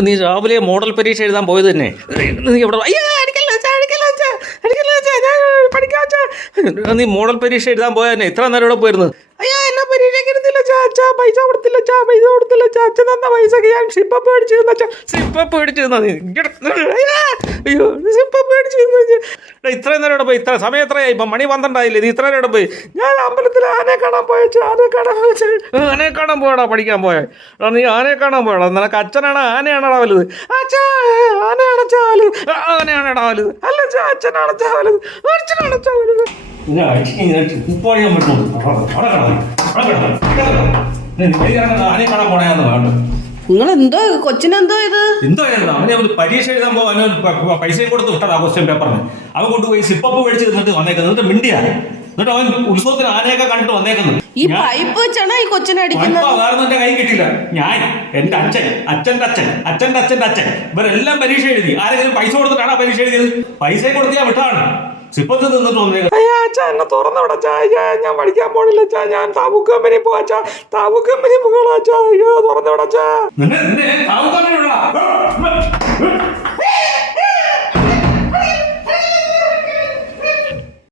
നീ രാവിലെ മോഡൽ പരീക്ഷ എഴുതാൻ പോയത് തന്നെ. നീ നീ മോഡൽ പരീക്ഷ എഴുതാൻ പോയ ഇത്ര നേരം ഇവിടെ പോയിരുന്നു അയ്യോ അച്ഛാ പൈസ കൊടുത്തില്ല അച്ഛാ പൈസ കൊടുത്തില്ല അച്ഛാ അച്ഛൻ തന്ന പൈസക്ക് ഞാൻ സിപ്പപ്പ് മേടിച്ചു തന്ന അച്ഛാ സിപ്പപ്പ് മേടിച്ചു തന്ന അയ്യോ, സിപ്പ മേടിച്ചു തന്നു. ഇത്രയും നേരം പോയി ഇത്ര സമയം എത്രയായി? ഇപ്പം മണി പന്ത്രണ്ടായില്ലേ? നീ ഇത്ര നേരം പോയി ഞാൻ അമ്പലത്തിൽ ആനെ കാണാൻ പോയ ആനെ കാണാൻ പോയ ആനെ കാണാൻ പോയടാ പഠിക്കാൻ പോയ. നീ ആനെ കാണാൻ പോയടാ. നിനക്ക് അച്ഛനാണ് ആനയാണടാ വലുത്. അച്ഛാ ആനയാണ് അച്ഛാ വലുത്. ആനയാണടാ വലുത്. അല്ല അച്ഛാ അച്ഛനാണ് അച്ഛാ അച്ഛനാണ് അച്ഛാ വലുത്. പറ്റുള്ളൂ അവിടെ കാണാൻ പോണേന്ന് കണ്ടു നിങ്ങൾ എന്തോ കൊച്ചിനെന്തോ ഇത്? എന്തോ അവനെ ഒരു പരീക്ഷ എഴുതാൻ പോകാൻ അവന് പൈസയും കൊടുത്ത് വിട്ടതാ ക്വസ്റ്റ്യൻ പേപ്പറിന് അവൻ കൊണ്ടുപോയി സിപ്പപ്പ് മേടിച്ച് നിന്നിട്ട് വന്നേക്കുന്നത്. എന്നിട്ട് മിണ്ടിയാണ് എന്നിട്ട് അവൻ ഉത്സവത്തിന് ആനയൊക്കെ കണ്ടിട്ട് വന്നേക്കുന്നത്. ഈ പൈപ്പ് വെച്ചാണ് ഈ കൊച്ചിനെ അടിക്കുന്നത്? വേറെ എന്റെ കൈ കിട്ടില്ല ഞാൻ എന്റെ അച്ഛൻ അച്ഛന്റെ അച്ഛൻ അച്ഛന്റെ അച്ഛന്റെ അച്ഛൻ. ഇവരെല്ലാം പരീക്ഷ എഴുതി. ആരെങ്കിലും പൈസ കൊടുത്തിട്ടാണ് പരീക്ഷ എഴുതിയത്? പൈസ കൊടുത്ത് ഞാൻ വിട്ടാണ് സിപ്പത്ത് നിന്നിട്ട് വന്നേക്കുന്നത് അയ്യാ അച്ഛാ എന്നെ തുറന്നവിടെ അച്ഛാ. ഞാൻ പഠിക്കാൻ പോണില്ല അച്ഛാ. ഞാൻ താബൂക്ക് കമ്പനി പോവാച്ചാ താബൂക്ക് കമ്പനി പോകണോ അച്ഛാ. അയ്യോ തുറന്നവിടെ അച്ഛാ. നിന്നെ താബൂക്ക് കമ്പനി.